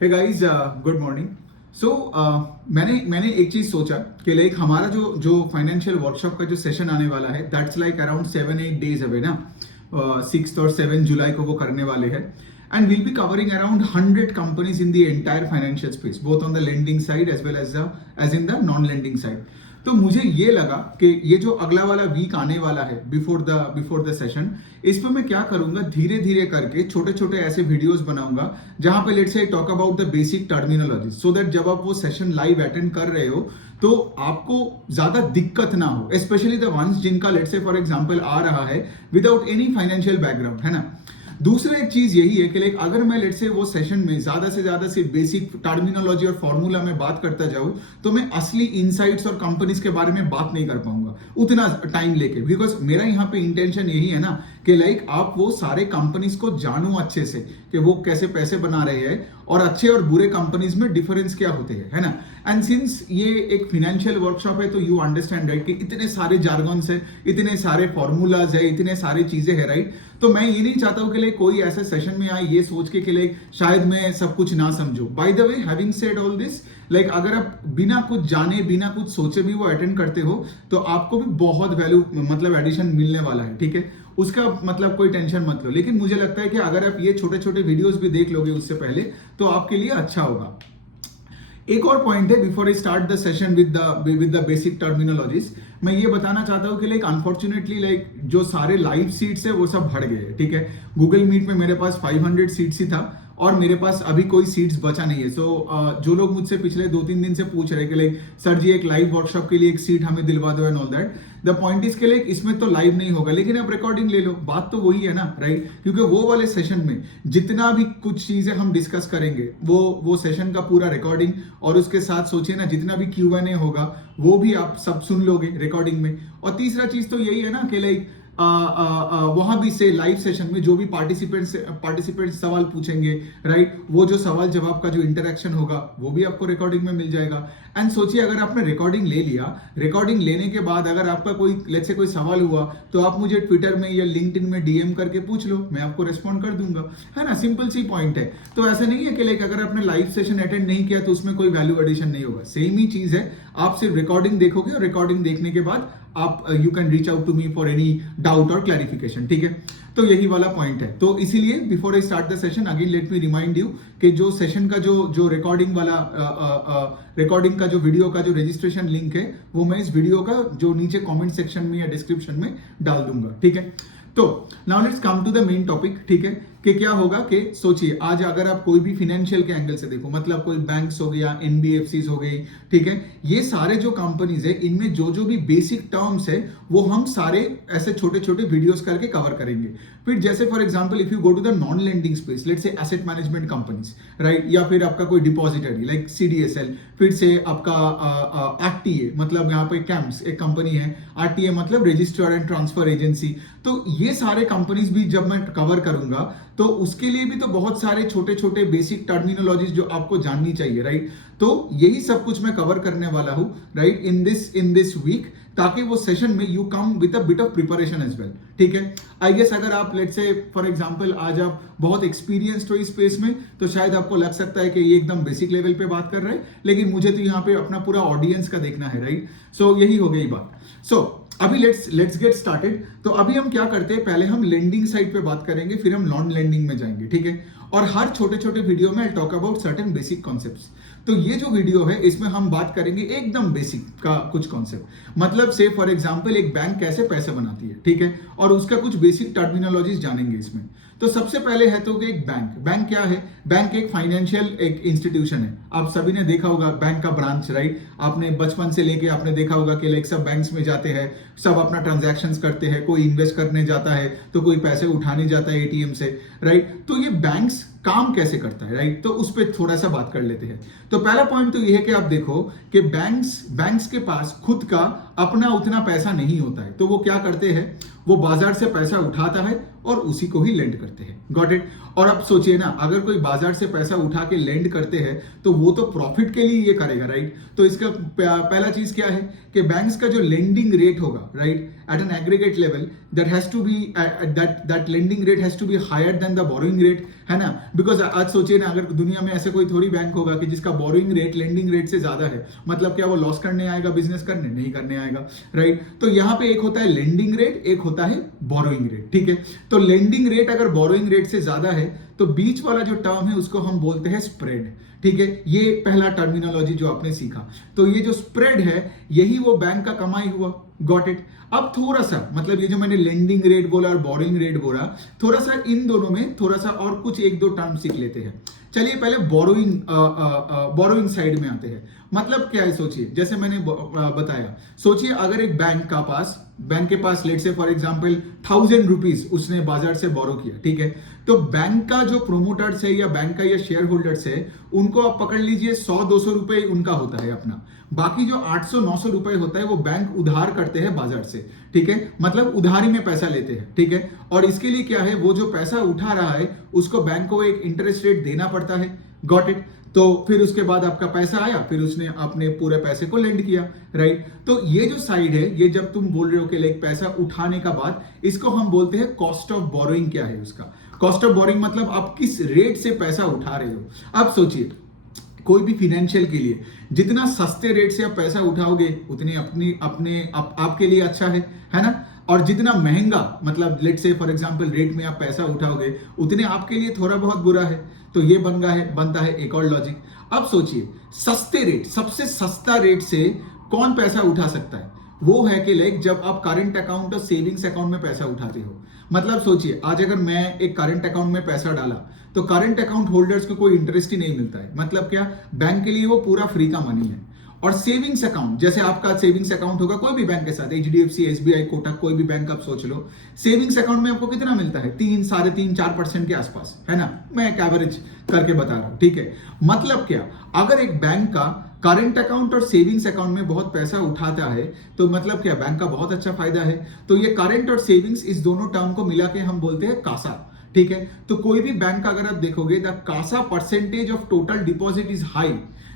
हे guys, good morning. So मैंने एक चीज सोचा कि लाइक हमारा जो फाइनेंशियल वर्कशॉप का जो सेशन आने वाला है that's like around 7-8 days away ना। 6 और 7 जुलाई को वो करने वाले हैं and will be covering around 100 companies in the entire financial space, both on the lending side as well as in the non lending side. तो मुझे ये लगा कि ये जो अगला वाला वीक आने वाला है बिफोर द सेशन, इसमें मैं क्या करूंगा, धीरे धीरे करके छोटे छोटे ऐसे वीडियोस बनाऊंगा जहां पे let's say talk about the basic terminology, so that जब आप वो सेशन लाइव अटेंड कर रहे हो तो आपको ज्यादा दिक्कत ना हो, स्पेशली द वंस जिनका लेट्स से फॉर एग्जांपल आ रहा है विदाउट एनी फाइनेंशियल बैकग्राउंड, है ना। दूसरा एक चीज यही है कि लाइक अगर मैं लेट्स से वो सेशन में ज्यादा से ज्यादा सिर्फ बेसिक टर्मिनोलॉजी और फॉर्मूला में बात करता जाऊं तो मैं असली इनसाइट्स और कंपनीज के बारे में बात नहीं कर पाऊंगा उतना टाइम लेके, बिकॉज मेरा यहाँ पे इंटेंशन यही है ना कि लाइक आप वो सारे कंपनीज को जानो अच्छे से कि वो कैसे पैसे बना रहे हैं और अच्छे और बुरे कंपनीज में डिफरेंस क्या होते हैं, है ना। एंड सिंस ये एक फाइनेंशियल वर्कशॉप है तो यू अंडरस्टैंड राइट कि इतने सारे जार्गन्स है, इतने सारे फॉर्मूलाज है, इतने सारी चीजें है, राइट। तो मैं ये नहीं चाहता हूँ कि लाइक कोई ऐसे सेशन में आए ये सोच के कि लाइक शायद मैं सब कुछ ना समझूं। By the way, having said all this, like अगर आप बिना कुछ जाने बिना कुछ सोचे भी वो अटेंड करते हो तो आपको भी बहुत वैल्यू मतलब एडिशन मिलने वाला है, ठीक है। उसका मतलब कोई टेंशन मत लो, लेकिन मुझे लगता है कि अगर आप ये छोटे छोटे वीडियोस भी देख लोगे उससे पहले तो आपके लिए अच्छा होगा। एक और पॉइंट है before I start the session with the basic terminologies, मैं ये बताना चाहता हूँ कि लाइक अनफॉर्चुनेटली लाइक जो सारे लाइव सीट्स है वो सब भर गए, ठीक है। गूगल मीट में मेरे पास 500 सीट्स ही था और मेरे पास अभी कोई सीट्स बचा नहीं है। सो जो लोग मुझसे पिछले 2-3 दिन से पूछ रहे कि लाइक सर जी एक लाइव वर्कशॉप के लिए एक सीट हमें दिलवा दो and all that, the point is के लाइक इसमें तो लाइव नहीं होगा लेकिन आप रिकॉर्डिंग ले लो, बात तो वही है ना, राइट। क्योंकि वो वाले सेशन में जितना भी कुछ चीजें हम डिस्कस करेंगे वो सेशन का पूरा रिकॉर्डिंग और उसके साथ सोचिए ना जितना भी Q&A होगा वो भी आप सब सुन लोगे रिकॉर्डिंग में। और तीसरा चीज तो यही है ना कि लाइक वहां भी से लाइव सेशन में जो भी पार्टिसिपेंट सवाल पूछेंगे, राइट, वो जो सवाल जवाब का जो इंटरेक्शन होगा वो भी आपको रिकॉर्डिंग में मिल जाएगा। एंड सोचिए अगर आपने रिकॉर्डिंग ले लिया, रिकॉर्डिंग लेने के बाद अगर आपका कोई लेट्स से कोई सवाल हुआ तो आप मुझे ट्विटर में या लिंक्डइन में डीएम करके पूछ लो, मैं आपको रिस्पॉन्ड कर दूंगा, है ना। सिंपल सी पॉइंट है। तो ऐसा नहीं है कि लाइक अगर आपने लाइव सेशन अटेंड नहीं किया तो उसमें कोई वैल्यू एडिशन नहीं होगा, सेम ही चीज है। आप सिर्फ रिकॉर्डिंग देखोगे और रिकॉर्डिंग देखने के बाद आप you can reach out to me for any doubt और क्लैरिफिकेशन, ठीक है। तो यही वाला पॉइंट है। तो इसीलिए before I start the session again let me remind you कि जो सेशन का जो रिकॉर्डिंग वाला रिकॉर्डिंग का जो वीडियो का जो रजिस्ट्रेशन लिंक है वो मैं इस वीडियो का जो नीचे कमेंट सेक्शन में या डिस्क्रिप्शन में डाल दूंगा, ठीक है। तो now let's come to the main topic, ठीक है। कि क्या होगा कि सोचिए आज अगर आप कोई भी फाइनेंशियल के एंगल से देखो, मतलब कोई बैंक्स हो गया, एनबीएफसीज हो गई, ठीक है, ये सारे जो कंपनीज है इनमें जो भी बेसिक टर्म्स है वो हम सारे ऐसे छोटे छोटे वीडियोस करके कवर करेंगे। फिर जैसे for example if you go to the non lending space, let's say asset management companies, right, या फिर आपका कोई डिपॉजिटरी लाइक सीडीएसएल, फिर से आपका आरटीए मतलब यहाँ पे कैम्प्स एक कंपनी है, आरटीए मतलब रजिस्ट्रार एंड ट्रांसफर एजेंसी। तो ये सारे कंपनीज भी जब मैं कवर करूंगा तो उसके लिए भी तो बहुत सारे छोटे छोटे बेसिक टर्मिनोलॉजीज जो आपको जाननी चाहिए, राइट। तो यही सब कुछ मैं कवर करने वाला हूं, राइट, इन दिस वीक, ताकि वो सेशन में you come with a bit of preparation as well, ठीक है। आई गेस अगर आप लेट्स से फॉर एग्जांपल आज आप बहुत एक्सपीरियंस्ड हो इस स्पेस में तो शायद आपको लग सकता है कि ये एकदम बेसिक लेवल पे बात कर रहे हैं, लेकिन मुझे तो यहाँ पे अपना पूरा ऑडियंस का देखना है, राइट। सो यही हो गई बात। सो अभी लेट्स गेट स्टार्टेड। तो अभी हम क्या करते हैं, पहले हम लेंडिंग साइड पे बात करेंगे, फिर हम नॉन लेंडिंग में जाएंगे, ठीक है। और हर छोटे छोटे वीडियो में I talk about certain basic concepts. तो ये जो वीडियो है इसमें हम बात करेंगे एकदम बेसिक का कुछ कॉन्सेप्ट, मतलब से फॉर एग्जांपल एक बैंक कैसे पैसे बनाती है, ठीक है, और उसका कुछ बेसिक टर्मिनोलॉजीज जानेंगे इसमें। तो सबसे पहले है तो कि एक बैंक क्या है। बैंक एक फाइनेंशियल एक इंस्टीट्यूशन है। आप सभी ने देखा होगा बैंक का ब्रांच, राइट। आपने बचपन से लेके आपने देखा होगा कि लाइक सब बैंक्स में जाते हैं, सब अपना ट्रांजैक्शंस करते हैं, कोई इन्वेस्ट करने जाता है तो कोई पैसे उठाने जाता है एटीएम से, राइट। तो ये बैंक्स काम कैसे करता है, राइट, तो उस पर थोड़ा सा बात कर लेते हैं। तो पहला पॉइंट तो ये है कि आप देखो कि बैंक्स के पास खुद का अपना उतना पैसा नहीं होता है, तो वो क्या करते हैं, वो बाजार से पैसा उठाता है और उसी को ही लेंड करते हैं। Got it. और अब सोचिए ना, अगर कोई बाजार से पैसा उठा के लेंड करते हैं तो वो तो प्रॉफिट के लिए ये करेगा, राइट। तो इसका पहला चीज क्या है कि बैंक्स का जो लेंडिंग रेट होगा, right, at an aggregate level, that has to be that lending rate has to be higher than the borrowing rate, है ना। बिकॉज आज सोचिए ना, अगर दुनिया में ऐसे कोई थोड़ी बैंक होगा कि जिसका बोरोइंग रेट लेंडिंग रेट से ज्यादा है, मतलब क्या वो लॉस करने आएगा, बिजनेस करने नहीं करने आएगा, राइट। तो यहाँ पे एक होता है लेंडिंग रेट, एक होता है बोरोइंग रेट, ठीक है। तो लेंडिंग रेट अगर बोरोइंग रेट से ज्यादा है तो बीच वाला जो टर्म है उसको हम बोलते हैं स्प्रेड, ठीक है। ये पहला टर्मिनोलॉजी जो आपने सीखा। तो ये जो स्प्रेड है यही वो बैंक का कमाई हुआ। Got it. अब थोड़ा सा, मतलब ये जो मैंने लेंडिंग रेट बोला और बोरोइंग रेट बोला, थोड़ा सा इन दोनों में थोड़ा सा और कुछ एक दो टर्म सीख लेते हैं। चलिए पहले बोरोइंग साइड में आते हैं। मतलब क्या है, सोचिए, जैसे मैंने बताया, सोचिए अगर एक बैंक के पास लेट से फॉर एग्जांपल 1000 रुपीज उसने बाजार से बोरो किया, ठीक है। तो बैंक का जो प्रोमोटर्स है या बैंक का या शेयर होल्डर्स है, उनको आप पकड़ लीजिए 100-200 रुपए उनका होता है अपना। बाकी जो 800-900 रुपए होता है वो बैंक उधार करते हैं बाजार से, ठीक है, मतलब उधारी में पैसा लेते हैं, ठीक है। और इसके लिए क्या है, वो जो पैसा उठा रहा है उसको बैंक को एक इंटरेस्ट रेट देना पड़ता है। Got it. तो फिर उसके बाद आपका पैसा आया, फिर उसने अपने पूरे पैसे को लेंड किया, राइट। तो ये जो साइड है, ये जब तुम बोल रहे हो कि लाइक पैसा उठाने का बाद, इसको हम बोलते हैं कॉस्ट ऑफ बोरोइंग। क्या है उसका कॉस्ट ऑफ बोरोइंग, मतलब आप किस रेट से पैसा उठा रहे हो। अब सोचिए, कोई भी फिनेंशियल के लिए जितना सस्ते रेट से आप पैसा उठाओगे उतनी आपके लिए अच्छा है ना। और जितना महंगा, मतलब लेट से फॉर एग्जांपल रेट में आप पैसा उठाओगे उतने आपके लिए थोड़ा बहुत बुरा है। तो ये बनता है एक और लॉजिक। अब सोचिए, सस्ते रेट, सबसे सस्ता रेट से कौन पैसा उठा सकता है, वो है कि लाइक जब आप करंट अकाउंट और सेविंग्स अकाउंट में पैसा उठाते हो। मतलब सोचिए, आज अगर मैं एक करंट अकाउंट में पैसा डाला तो करंट अकाउंट होल्डर्स को कोई इंटरेस्ट ही नहीं मिलता है, मतलब क्या, बैंक के लिए वो पूरा फ्री का मनी है। और सेविंग्स अकाउंट, जैसे आपका सेविंग्स अकाउंट होगा कोई भी बैंक के साथ, HDFC, SBI, कोटक, कोई भी बैंक आप सोच लो, सेविंग्स अकाउंट में आपको कितना मिलता है, 3, 3.5, 4% के आसपास, है ना। मैं एक एवरेज करके बता रहा हूं, ठीक है। मतलब क्या, अगर एक बैंक का करंट अकाउंट और सेविंग्स अकाउंट में बहुत पैसा उठाता है तो मतलब क्या, बैंक का बहुत अच्छा फायदा है। तो ये करंट और सेविंग्स, इस दोनों टर्म को मिला के हम बोलते हैं कासा, ठीक है। तो कोई भी बैंक का अगर आप देखोगे, the CASA percentage of total deposit is high.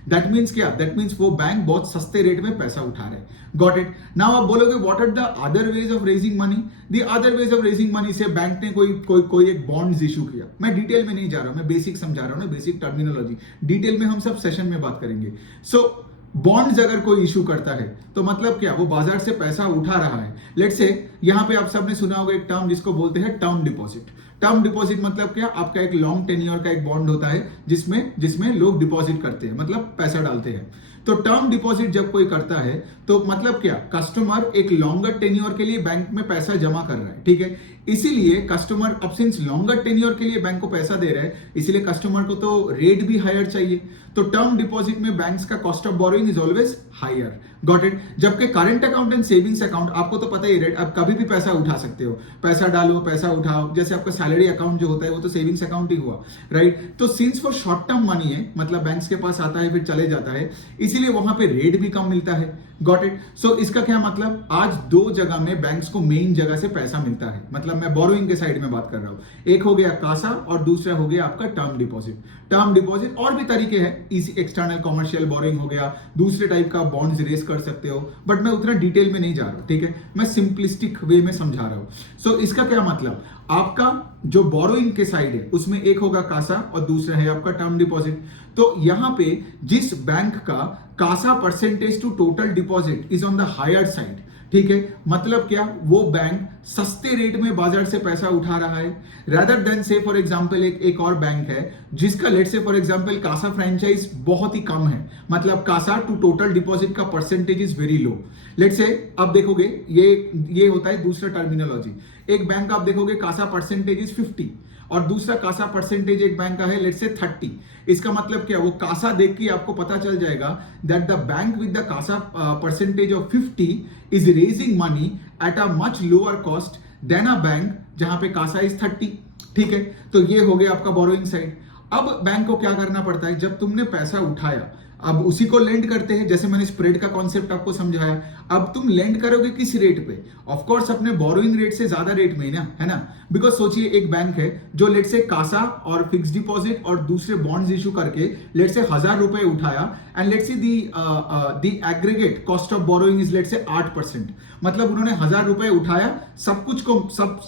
That means क्या, दैट मीन्स वो बैंक बहुत सस्ते रेट में पैसा उठा रहे हैं। Got it. नाउ आप बोलोगे what are the other ways of raising money. The other ways of raising money से बैंक ने कोई एक बॉन्ड्स इशू किया। मैं डिटेल में नहीं जा रहा हूं, मैं बेसिक समझा रहा हूं ना, बेसिक टर्मिनोलॉजी। डिटेल में हम सब सेशन में बात करेंगे। सो बॉन्ड्स अगर कोई इशू करता है तो मतलब क्या, वो बाजार से पैसा उठा रहा है। लेट्स से यहां पे आप सबने सुना होगा एक टर्म जिसको बोलते हैं टर्म डिपॉजिट। टर्म डिपॉजिट मतलब क्या, आपका एक लॉन्ग टेन्योर का एक बॉन्ड होता है जिसमें लोग डिपॉजिट करते हैं, मतलब पैसा डालते हैं। तो टर्म डिपॉजिट जब कोई करता है तो मतलब क्या, कस्टमर एक लॉन्गर टेन्योर के लिए बैंक में पैसा जमा कर रहा है, ठीक है। इसीलिए कस्टमर, अब सिंस लॉन्गर टेन्योर के लिए बैंक को पैसा दे रहा है, इसीलिए कस्टमर को तो रेट भी हायर चाहिए। तो टर्म डिपॉजिट में बैंक्स का cost of borrowing is always higher. Got it. जबकि current account and savings account, आपको तो पता ही रेट, आप कभी भी पैसा उठा सकते हो, पैसा डालो, पैसा उठाओ। जैसे आपका सैलरी अकाउंट जो होता है वो तो सेविंग्स अकाउंट ही हुआ, राइट। तो सिंस वो शॉर्ट टर्म मनी है, मतलब बैंक्स के पास आता है फिर चले जाता है, इसीलिए वहां पे रेट भी कम मिलता है। Got it. सो इसका क्या मतलब, आज दो जगह में बैंक्स को मेन जगह से पैसा मिलता है, मतलब मैं बोरोइंग के साइड में बात कर रहा हूं। एक हो गया कासा और दूसरा हो गया आपका टर्म डिपॉजिट। टर्म डिपॉजिट और भी तरीके हैं, इसी एक्सटर्नल कॉमर्शियल बोरोइंग हो गया, दूसरे टाइप का बॉन्ड्स रेज कर सकते हो, बट मैं उतना डिटेल में नहीं जा रहा हूं, ठीक है। मैं सिंपलिस्टिक वे में समझा रहा हूं। सो इसका क्या मतलब, आपका जो बोरोइंग के साइड है उसमें एक होगा कासा और दूसरा है आपका टर्म डिपॉजिट। तो यहां पे जिस बैंक का CASA percentage to total deposit is on the higher side, ठीक है, मतलब क्या, वो बैंक सस्ते रेट में बाजार से पैसा उठा रहा है, रादर देन से फॉर एग्जांपल एक और बैंक है जिसका लेट से फॉर एग्जांपल कासा फ्रेंचाइज बहुत ही कम है, मतलब कासा टू टोटल डिपॉजिट का percentage is very low. Let say अब देखोगे, ये होता है दूसरा टर्मिनोलॉजी। एक बैंक आप देखोगे कासा परसेंटेज इज 50 और दूसरा कासा परसेंटेज एक बैंक का है लेट से 30। इसका मतलब क्या, वो कासा देख के आपको पता चल जाएगा that the bank with the CASA percentage of 50 is raising money at a much lower cost than a bank जहां पे कासा इज 30, ठीक है। तो ये हो गया आपका बोरोइंग साइड। अब बैंक को क्या करना पड़ता है, जब तुमने पैसा उठाया, अब उसी को लेंड करते हैं, जैसे मैंने स्प्रेड का कॉन्सेप्ट आपको समझाया। अब तुम लेंड करोगे किस रेट पे? ऑफ कोर्स अपने बोरोइंग रेट से ज्यादा रेट में ही ना, है ना। बिकॉज सोचिए एक बैंक है जो लेट से कासा और फिक्स डिपॉजिट और दूसरे बॉन्ड्स इशू करके लेट से 1,000 रुपए उठाया, and let's say the aggregate cost of borrowing is let's say 8%। मतलब उन्होंने 1,000 रुपए उठाया सब कुछ को सब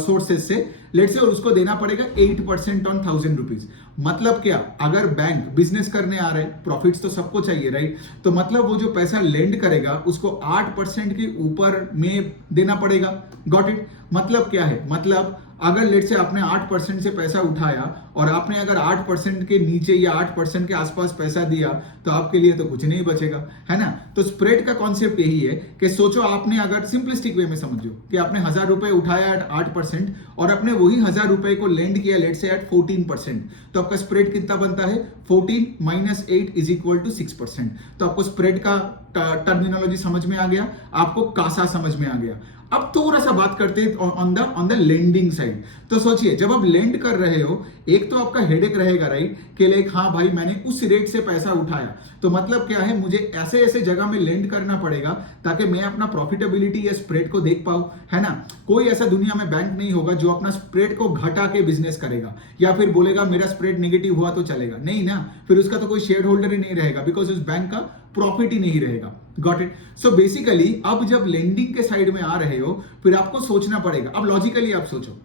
सोर्सेस से लेट से, और उसको देना पड़ेगा 8% ऑन 1,000 रुपीज। मतलब क्या, अगर बैंक बिजनेस करने आ रहे हैं, प्रॉफिट्स तो सबको चाहिए राइट, तो मतलब वो जो पैसा लेंड करेगा उसको 8% के ऊपर में देना पड़ेगा। Got it? मतलब क्या है, मतलब अगर लेट से आपने 8% से पैसा उठाया और आपने अगर 8% के नीचे या 8% के आसपास पैसा दिया तो आपके लिए तो कुछ नहीं बचेगा, है ना। तो स्प्रेड का कॉन्सेप्ट यही है कि सोचो आपने, अगर सिंपलिस्टिक वे में समझो कि आपने 1,000 रुपए उठाया एट 8% और आपने वही 1,000 रुपए को लेंड किया लेट से एट 14%, तो आपका स्प्रेड कितना बनता है? 14 माइनस 8 इज इक्वल टू 6%। तो आपको स्प्रेड का टर्मिनोलॉजी समझ में आ गया, आपको कासा समझ में आ गया। अब थोड़ा सा बात करते हैं ऑन द लेंडिंग साइड। तो सोचिए जब आप लेंड कर रहे हो, एक तो आपका हेडेक रहेगा राइट, कि लाइक हाँ भाई मैंने उस रेट से पैसा उठाया, तो मतलब क्या है, मुझे ऐसे ऐसे जगह में लेंड करना पड़ेगा ताकि मैं अपना प्रॉफिटेबिलिटी या स्प्रेड को देख पाऊं, है ना। कोई ऐसा दुनिया में बैंक नहीं होगा जो अपना स्प्रेड को घटा के बिजनेस करेगा या फिर बोलेगा मेरा स्प्रेड नेगेटिव हुआ तो चलेगा, नहीं ना, फिर उसका तो कोई शेयर होल्डर ही नहीं रहेगा, बिकॉज उस बैंक का प्रॉफिट ही नहीं रहेगा। Got it? सो बेसिकली अब जब लेंडिंग के साइड में आ रहे हो फिर आपको सोचना पड़ेगा। अब लॉजिकली आप सोचो,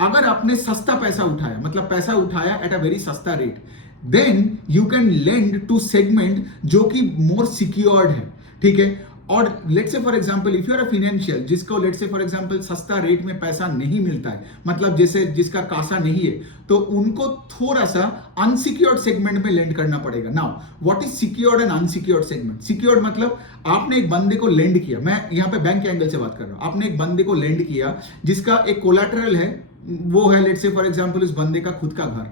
अगर आपने सस्ता पैसा उठाया, मतलब पैसा उठाया एट अ वेरी सस्ता rate, then you can lend to segment जो कि मोर सिक्योर्ड है, ठीक है। और let's say for example if you are a financial जिसको लेट्स से फॉर एग्जांपल सस्ता रेट में पैसा नहीं मिलता है, मतलब जैसे जिसका कासा नहीं है, तो उनको थोड़ा सा अनसिक्योर्ड सेगमेंट में लेंड करना पड़ेगा। Now what is secured and unsecured segment? Secured मतलब आपने एक बंदे को लेंड किया, मैं यहाँ पे बैंक के एंगल से बात कर रहा हूं, आपने एक बंदे को लेंड किया जिसका एक कोलैटरल है, वो है लेट्स से फॉर एग्जांपल उस बंदे का खुद का घर,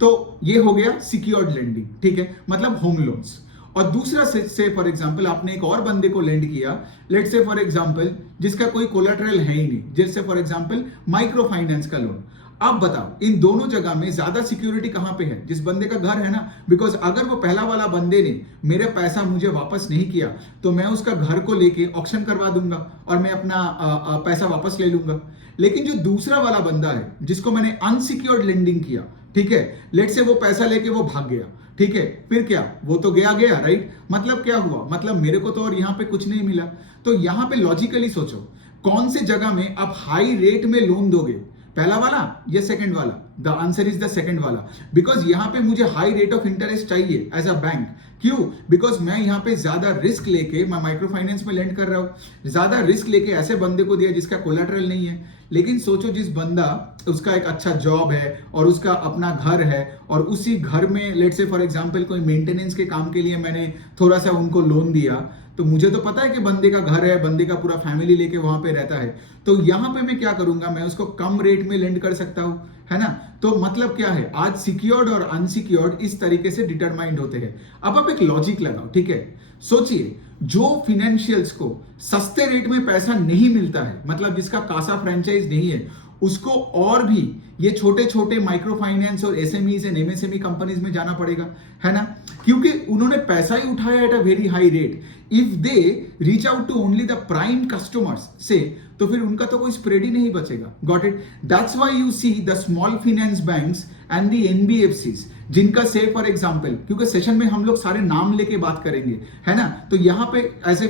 तो ये हो गया सिक्योर्ड लेंडिंग, ठीक है, मतलब होम लोन्स। और दूसरा से फॉर एग्जांपल आपने एक और बंदे को लेंड किया, लेट्स से फॉर एग्जांपल जिसका कोई कोलैटरल है ही नहीं, जैसे फॉर एग्जांपल माइक्रो फाइनेंस का लोन। अब बताओ इन दोनों जगह में ज्यादा सिक्योरिटी कहां पे है? जिस बंदे का घर है ना, बिकॉज अगर वो पहला वाला बंदे ने मेरे पैसा मुझे वापस नहीं किया तो मैं उसका घर को लेके ऑक्शन करवा दूंगा और मैं अपना पैसा वापस ले लूंगा। लेकिन जो दूसरा वाला बंदा है जिसको मैंने अनसिक्योर्ड लेंडिंग किया, ठीक है, लेट से वो पैसा लेके वो भाग गया, ठीक है, फिर क्या, वो तो गया राइट, मतलब क्या हुआ, मतलब मेरे को तो और यहां पे कुछ नहीं मिला। तो यहां पे लॉजिकली सोचो कौन से जगह में आप हाई रेट में लोन दोगे, पहला वाला या सेकंड वाला? The answer is the second वाला, बिकॉज यहां पे मुझे हाई रेट ऑफ इंटरेस्ट चाहिए एज अ बैंक। क्यों? बिकॉज मैं यहां पे ज्यादा रिस्क लेके, मैं माइक्रो फाइनेंस में लेंड कर रहा हूं, ज्यादा रिस्क लेके ऐसे बंदे को दिया जिसका कोलैटरल नहीं है। लेकिन सोचो जिस बंदा, उसका एक अच्छा जॉब है और उसका अपना घर है और उसी घर में लेट्स से फॉर एग्जांपल कोई मेंटेनेंस के काम के लिए मैंने थोड़ा सा उनको लोन दिया, तो मुझे तो पता है कि बंदे का घर है, बंदे का पूरा फैमिली लेके वहां पे रहता है, तो यहां पे मैं क्या करूंगा, मैं उसको कम रेट में लेंड कर सकता हूं, है ना। तो मतलब क्या है, आज सिक्योर्ड और अनसिक्योर्ड इस तरीके से डिटरमाइंड होते हैं। अब आप एक लॉजिक लगाओ, ठीक है, सोचिए जो फाइनेंशियल्स को सस्ते रेट में पैसा नहीं मिलता है, मतलब जिसका कासा फ्रेंचाइज नहीं है, उसको और भी ये छोटे छोटे माइक्रो फाइनेंस और एसएमईज एंड एमएसएमई कंपनीज में जाना पड़ेगा, है ना, क्योंकि उन्होंने पैसा ही उठाया at a very high rate. If they reach out to only the prime customers से, तो फिर उनका तो कोई स्प्रेड ही नहीं बचेगा। Got it? That's why you see the small finance banks and the NBFCs, जिनका से फॉर एग्जांपल, क्योंकि सेशन में हम लोग सारे नाम लेके बात करेंगे, है ना, तो यहां पे ऐसे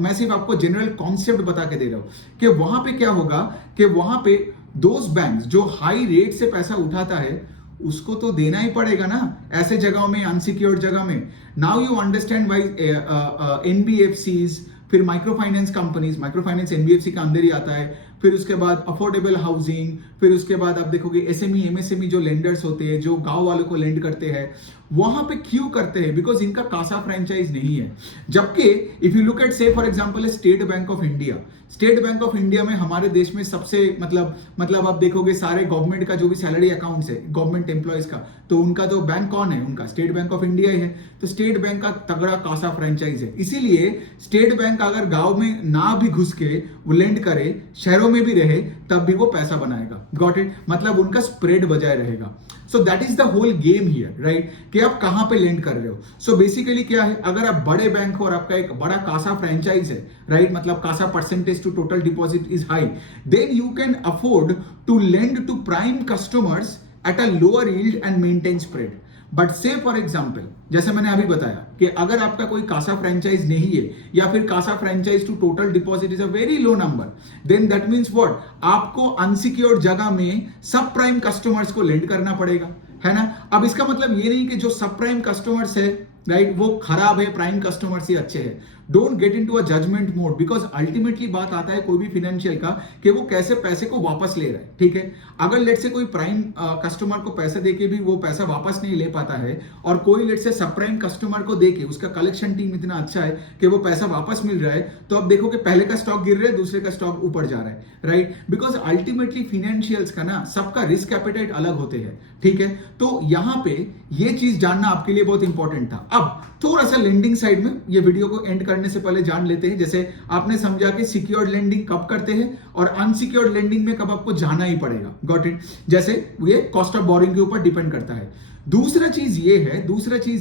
मैं सिर्फ आपको जनरल कॉन्सेप्ट बता के दे रहा हूं कि वहां पे क्या होगा कि वहां पे दोस्त बैंक्स जो हाई रेट से पैसा उठाता है उसको तो देना ही पड़ेगा ना, ऐसे जगहों में, अनसिक्योर्ड जगह में। Now you understand why NBFCs, फिर micro finance companies, micro finance NBFC का अंदर ही आता है, फिर उसके बाद अफोर्डेबल हाउसिंग, फिर उसके बाद आप देखोगे एसएमई एमएसएमई जो लेंडर्स होते हैं, जो गांव वालों को लेंड करते हैं, वहां पे क्यों करते हैं? बिकॉज इनका कासा फ्रेंचाइज नहीं है। जबकि इफ यू लुक एट से for example state bank of India, state bank of India में हमारे देश में सबसे मतलब आप देखोगे सारे गवर्नमेंट का जो भी सैलरी अकाउंट्स है गवर्नमेंट एम्प्लॉयज का, तो उनका तो बैंक कौन है? उनका स्टेट बैंक ऑफ इंडिया ही है। तो स्टेट बैंक का तगड़ा कासा फ्रेंचाइज है, इसीलिए स्टेट बैंक अगर गांव में ना भी घुस के वो लेंड करे, शहरों शेयरों में भी रहे तब भी वो पैसा बनाएगा, गॉट इट, मतलब उनका स्प्रेड बजाय रहेगा। So that is the whole game here, right, कि आप कहां पे लेंड कर रहे हो। सो बेसिकली क्या है, अगर आप बड़े बैंक हो और आपका एक बड़ा कासा फ्रेंचाइज है, राइट, मतलब CASA percentage to total deposit is high, then you can afford to lend to prime customers at a lower yield and maintain spread. But say for example, जैसे मैंने अभी बताया कि अगर आपका कोई कासा फ्रेंचाइज नहीं है या फिर CASA franchise to total deposit is a very low number, then that means what, आपको अनसिक्योर्ड जगह में सब प्राइम कस्टमर्स को लेंड करना पड़ेगा, है ना। अब इसका मतलब ये नहीं कि जो सब प्राइम कस्टमर्स है, राइट, वो खराब है, प्राइम कस्टमर्स ही अच्छे हैं। Don't get into a judgement mode, because ultimately बात आता है कोई भी फाइनेंशियल का कि वो कैसे पैसे को वापस ले रहा है, ठीक है। अगर लेट से कोई प्राइम कस्टमर को पैसे देके भी वो पैसा वापस नहीं ले पाता है और कोई लेट से सब प्राइम कस्टमर को देके उसका कलेक्शन टीम इतना अच्छा है कि वो पैसा वापस मिल रहा है, तो अब देखो कि पहले का स्टॉक गिर रहा है, दूसरे का स्टॉक ऊपर जा रहा है, राइट, बिकॉज अल्टीमेटली फाइनेंशियल्स का ना सबका रिस्क एपेटाइट अलग होते हैं, ठीक है। तो यहां पे ये चीज जानना आपके लिए बहुत इंपॉर्टेंट था। अब थोड़ा सा लेंडिंग साइड में ये वीडियो को एंड करने से पहले जान लेते हैं, जैसे आपने समझा कि सिक्योर्ड लेंडिंग कब करते हैं और अनसिक्योर्ड लेंडिंग में कब आपको जाना ही पड़ेगा, गॉट इट, जैसे ये कॉस्ट ऑफ बोरिंग के ऊपर डिपेंड करता है। दूसरा चीज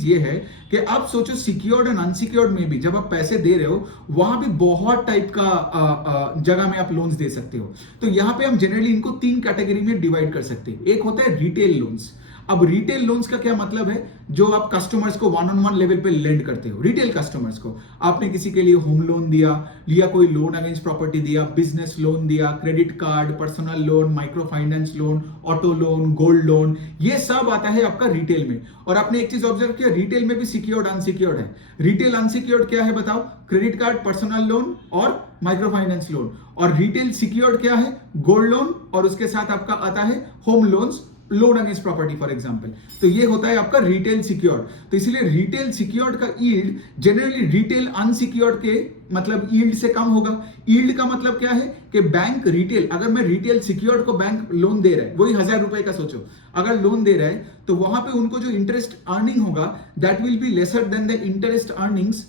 ये है कि आप सोचो सिक्योर्ड एंड अनसिक्योर्ड में भी जब आप पैसे दे रहे हो, वहां भी बहुत टाइप का जगह में आप लोन्स दे सकते हो। तो यहां पे हम जनरली इनको 3 कैटेगरी में डिवाइड कर सकते हैं। एक होता है रिटेल लोन्स। अब रिटेल लोन्स का क्या मतलब है, जो आप कस्टमर्स को 1-on-1 लेवल पे लेंड करते हो, रिटेल कस्टमर्स को। आपने किसी के लिए होम लोन दिया, लिया कोई लोन अगेंस्ट प्रॉपर्टी दिया, बिजनेस लोन दिया, credit card, personal loan, micro finance loan, auto loan, gold loan, ये सब आता है आपका रिटेल में। और आपने एक चीज ऑब्जर्व किया, रिटेल में भी सिक्योर्ड अनसिक्योर्ड है। रिटेल अनसिक्योर्ड क्या है बताओ, क्रेडिट कार्ड, पर्सनल लोन और माइक्रो फाइनेंस लोन। और रिटेल सिक्योर्ड क्या है, गोल्ड लोन, और उसके साथ आपका आता है home loans, loan against property for example. तो ये होता है आपका रिटेल सिक्योर्ड। तो इसलिए रिटेल सिक्योर्ड का यील्ड जनरली रिटेल अनसिक्योर्ड के मतलब यील्ड से कम होगा। यील्ड का मतलब क्या है कि बैंक रिटेल, अगर मैं रिटेल सिक्योर्ड को बैंक लोन दे रहा है, वही 1000 रुपए का सोचो, अगर लोन दे रहा है तो वहां पे उनको जो इंटरेस्ट अर्निंग होगा that will be lesser than the interest earnings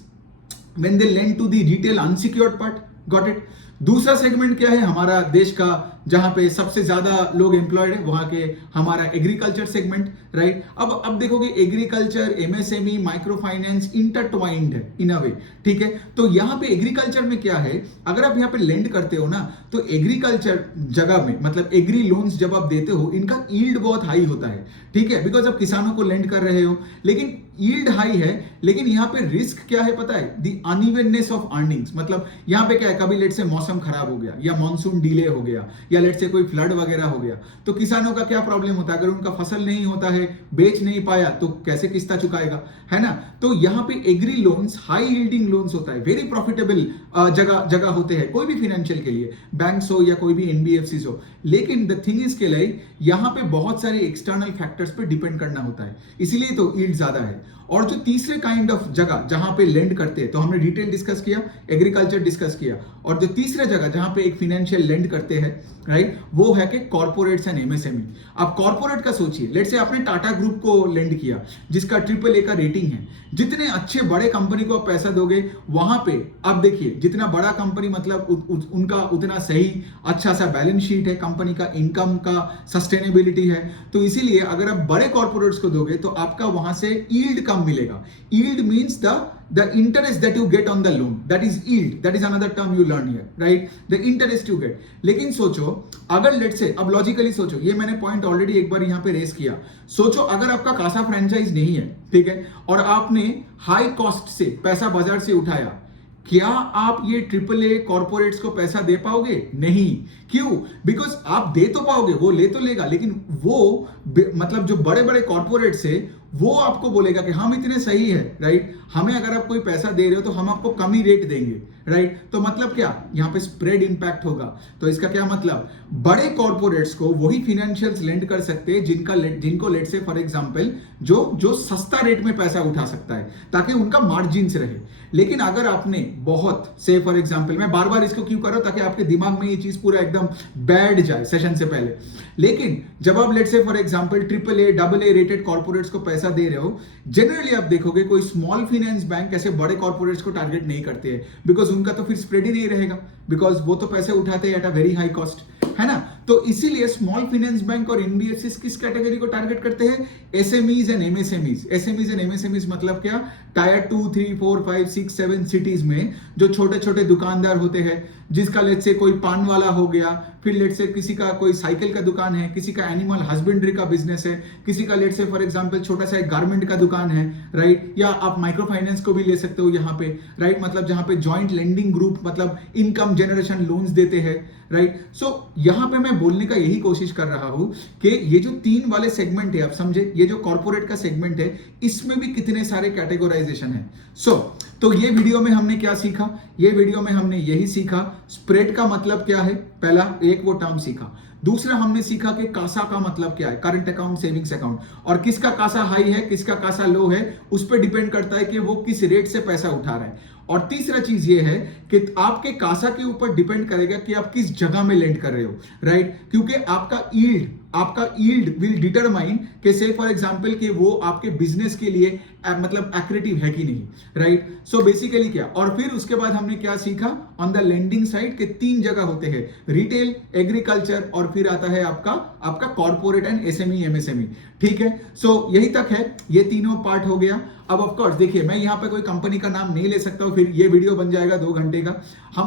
when they lend to the retail unsecured part, got it. दूसरा सेगमेंट क्या है हमारा देश का, जहां पे सबसे ज्यादा लोग एम्प्लॉयड है, वहां के हमारा एग्रीकल्चर सेगमेंट, राइट। अब देखोगे agriculture, MSME, micro finance intertwined है इन अ वे, ठीक है। तो यहां पे एग्रीकल्चर में क्या है, अगर आप यहां पे लेंड करते हो ना, तो एग्रीकल्चर जगह में मतलब एग्री लोन्स जब आप देते हो, इनका यील्ड बहुत हाई होता है, ठीक है, बिकॉज आप किसानों को लेंड कर रहे हो, लेकिन यील्ड हाई है, लेकिन यहां पे रिस्क क्या है पता है, द अनइवननेस ऑफ अर्निंग्स। मतलब यहां पे क्या है, कभी लेट से मौसम खराब हो गया या मॉनसून डिले हो गया या लेट से कोई फ्लड वगैरह हो गया, तो किसानों का क्या प्रॉब्लम होता है, अगर उनका फसल नहीं होता है, बेच नहीं पाया, तो कैसे किस्ता चुकाएगा, है ना। तो यहां पे agri loans high yielding loans होता है, वेरी प्रॉफिटेबल जगह होते हैं कोई भी फाइनेंशियल के लिए, बैंक्स हो या कोई भी एनबीएफसी हो। लेकिन द थिंग इज के लिए यहां पे बहुत सारे एक्सटर्नल फैक्टर्स पे डिपेंड करना होता है, इसीलिए तो यील्ड ज्यादा है। और जो तीसरे काइंड ऑफ जगह जहां पे लेंड करते हैं, तो हमने रिटेल डिस्कस किया, एग्रीकल्चर डिस्कस किया, और जो तीसरा जगह जहां पे एक फाइनेंशियल लेंड करते हैं, राइट, वो है कि कॉर्पोरेट्स एंड एमएसएमई। अब कॉर्पोरेट का सोचिए, लेट से आपने टाटा ग्रुप को लेंड किया जिसका AAA का रेटिंग है, जितने अच्छे बड़े कंपनी को आप पैसा दोगे, वहां पे आप देखिए जितना बड़ा कंपनी मतलब उनका उतना सही अच्छा सा बैलेंस शीट है, कंपनी का इनकम का सस्टेनेबिलिटी है। तो इसीलिए अगर आप बड़े कॉर्पोरेट्स को दोगे तो आपका वहां से यील्ड कम मिलेगा। Yield means the interest that you get on the loan, that is yield, that is another term you learn here, right, the interest you get। लेकिन सोचो अगर लेट से, अब लॉजिकली सोचो, ये मैंने पॉइंट ऑलरेडी एक बार यहां पे रेस किया, सोचो अगर आपका कासा फ्रेंचाइज नहीं है, ठीक है, और आपने हाई कॉस्ट से पैसा बाजार से उठाया, क्या आप ये AAA कॉर्पोरेट्स को पैसा दे पाओगे? नहीं। क्यों? बिकॉज आप दे तो पाओगे, वो ले तो लेगा, लेकिन वो मतलब जो बड़े बड़े कॉर्पोरेट्स है वो आपको बोलेगा कि हम इतने सही है, राइट, हमें अगर आप कोई पैसा दे रहे हो तो हम आपको कम ही रेट देंगे, राइट। तो मतलब क्या, यहां पे स्प्रेड इंपैक्ट होगा। तो इसका क्या मतलब, बड़े कॉर्पोरेट्स को वही फाइनेंशियल्स लेंड कर सकते हैं जिनको लेट से फॉर एग्जांपल जो सस्ता रेट में पैसा उठा सकता है, ताकि उनका मार्जिन रहे। लेकिन अगर आपने बहुत से फॉर एग्जांपल, मैं बार बार इसको क्यों कर रहा हूं, ताकि आपके दिमाग में ये चीज पूरा एकदम बैठ जाए सेशन से पहले। लेकिन जब आप लेट से for example AAA AA rated corporates को पैसा दे रहे हो, जनरली आप देखोगे कोई स्मॉल फाइनेंस बैंक ऐसे बड़े कॉर्पोरेट्स को टारगेट नहीं करते हैं, बिकॉज उनका तो फिर स्प्रेड ही नहीं रहेगा, बिकॉज वो तो पैसे उठाते हैं eight a very high cost, है ना। तो इसीलिए स्मॉल फाइनेंस बैंक और एनबीएफसी किस कैटेगरी को टारगेट करते हैं? SMEs and MSMEs. SMEs and MSMEs मतलब क्या? टायर 2, 3, 4, 5, 6, 7 सिटीज में जो छोटे छोटे दुकानदार होते हैं, जिसका लेट से कोई पान वाला हो गया, फिर लेट से किसी का कोई साइकिल का दुकान है, किसी का एनिमल हस्बेंड्री का बिजनेस है, किसी का लेट से फॉर एग्जांपल छोटा सा एक गारमेंट का दुकान है, राइट। या आप माइक्रो फाइनेंस को भी ले सकते हो यहाँ पे, राइट, मतलब जहां पे जॉइंट लेंडिंग ग्रुप मतलब इनकम जनरेशन लोन्स देते हैं, राइट। सो यहाँ पे मैं बोलने का यही कोशिश कर रहा हूं कि ये जो 3 वाले सेगमेंट है, आप समझे, ये जो कॉर्पोरेट का सेगमेंट है, इसमें भी कितने सारे कैटेगराइजेशन है। तो ये वीडियो में हमने क्या सीखा? ये वीडियो में हमने यही सीखा स्प्रेड का मतलब क्या है, पहला एक वो टर्म सीखा। दूसरा हमने सीखा कि कासा का मतलब क्या है, करंट अकाउंट, सेविंग्स अकाउंट, और किसका कासा हाई है, किसका कासा लो है, उस पर डिपेंड करता है कि वो किस रेट से पैसा उठा रहा है। और तीसरा चीज ये है कि आपके कासा के ऊपर डिपेंड करेगा कि आप किस जगह में लेंड कर रहे हो, राइट। क्योंकि आपका यील्ड विल डिटरमाइन कि से फॉर एग्जांपल कि वो आपके बिजनेस के लिए मतलब एक्रेटिव है कि नहीं, राइट। सो बेसिकली क्या, और फिर उसके बाद हमने क्या सीखा ऑन द लेंडिंग साइड के 3 जगह होते हैं, रिटेल, एग्रीकल्चर, और फिर आता है आपका कॉर्पोरेट एंड एसएमई एमएसएमई, ठीक है। सो यही तक है, ये तीनों पार्ट हो गया। अब ऑफ कोर्स देखिए, मैं यहाँ पे कोई कंपनी का नाम नहीं ले सकता हूँ, फिर ये वीडियो बन जाएगा 2 घंटे का।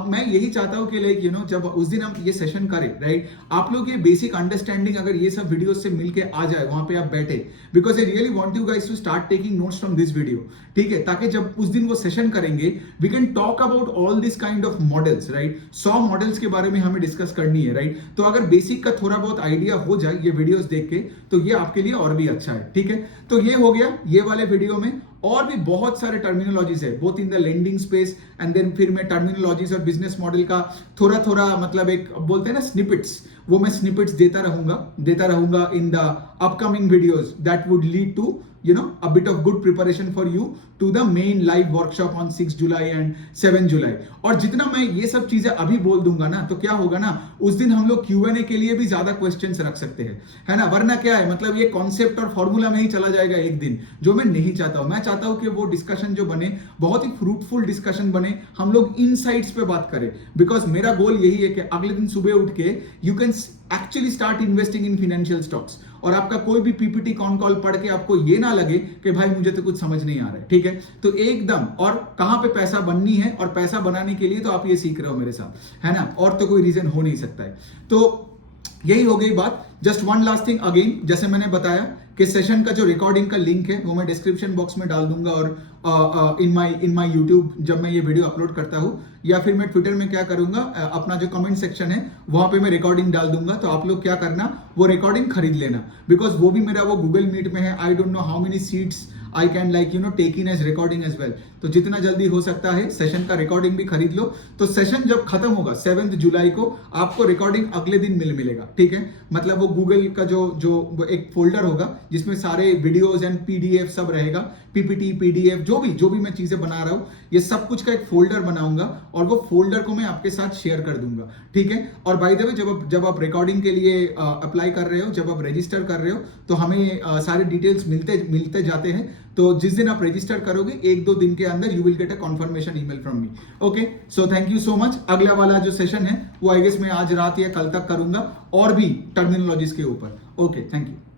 मैं यही चाहता हूँ कि लाइक जब उस दिन हम ये सेशन करें, राइट, आप लोग ये बेसिक अंडरस्टैंडिंग अगर ये सब वीडियो से मिलके आ जाए, वहां पे आप बैठे, because I really want you guys to start taking notes from this video, ठीक है, ताकि जब उस दिन वो सेशन करेंगे we can talk about all this kind of models, right. 100 models के बारे में हमें डिस्कस करनी है, राइट। तो अगर बेसिक का थोड़ा बहुत आइडिया हो जाए ये वीडियोस देख के, तो ये आपके लिए और भी अच्छा है, ठीक है। तो ये हो गया ये वाले वीडियो में, और भी बहुत सारे टर्मिनोलॉजीज है both in the lending space and then फिर मैं टर्मिनोलॉजीज और बिजनेस मॉडल का थोड़ा मतलब एक बोलते हैं ना स्निपेट्स, वो मैं स्निपेट्स देता रहूंगा in the upcoming videos that would lead to a bit of good preparation for you to the main live workshop on 6 July and 7 July। और जितना मैं ये सब चीजें अभी बोल दूंगा ना, तो क्या होगा ना, उस दिन हम लोग Q&A के लिए भी ज्यादा क्वेश्चंस रख सकते हैं, है ना। वरना क्या है, मतलब ये कॉन्सेप्ट और फॉर्मूला में ही चला जाएगा एक दिन, जो मैं नहीं चाहता हूं। मैं चाहता हूं कि वो डिस्कशन जो बने बहुत ही फ्रूटफुल डिस्कशन बने, हम लोग इनसाइट्स पे बात करें, बिकॉज मेरा गोल यही है कि अगले दिन सुबह उठ के you can actually start investing in financial stocks, और आपका कोई भी पीपीटी कॉन कॉल पढ़ के आपको ये ना लगे कि भाई मुझे तो कुछ समझ नहीं आ रहा है, ठीक है। तो एकदम, और कहां पे पैसा बननी है, और पैसा बनाने के लिए तो आप ये सीख रहे हो मेरे साथ, है ना, और तो कोई रीजन हो नहीं सकता है। तो यही हो गई बात। Just one last thing again, जैसे मैंने बताया कि सेशन का जो रिकॉर्डिंग का लिंक है वो मैं डिस्क्रिप्शन बॉक्स में डाल दूंगा, और इन माय यूट्यूब जब मैं ये वीडियो अपलोड करता हूँ, या फिर मैं ट्विटर में क्या करूंगा, अपना जो कमेंट सेक्शन है वहां पे मैं रिकॉर्डिंग डाल दूंगा। तो आप लोग क्या करना, वो रिकॉर्डिंग खरीद लेना, बिकॉज वो भी मेरा वो गूगल मीट में है। I don't know how many seats I can take in as recording as well. तो जितना जल्दी हो सकता है सेशन का रिकॉर्डिंग भी खरीद लो। तो सेशन जब खत्म होगा 7 जुलाई को, आपको रिकॉर्डिंग अगले दिन मिलेगा, ठीक है। मतलब वो गूगल का जो एक फोल्डर होगा जिसमें सारे वीडियोस एंड पीडीएफ सब रहेगा, पीपीटी, पीडीएफ, जो भी मैं चीजें बना रहा हूं, ये सब कुछ का एक फोल्डर बनाऊंगा, और वो फोल्डर को मैं आपके साथ शेयर कर दूंगा, ठीक है। और बाय द वे, जब आप रिकॉर्डिंग के लिए अप्लाई कर रहे हो, जब आप रजिस्टर कर रहे हो, तो हमें सारे डिटेल्स मिलते जाते हैं। तो जिस दिन आप रजिस्टर करोगे 1-2 दिन के अंदर you will get a confirmation email from me. Okay, so thank you so much. अगला वाला जो सेशन है वो आई गेस मैं आज रात या कल तक करूंगा, और भी टर्मिनोलॉजीज के ऊपर। Okay, thank you.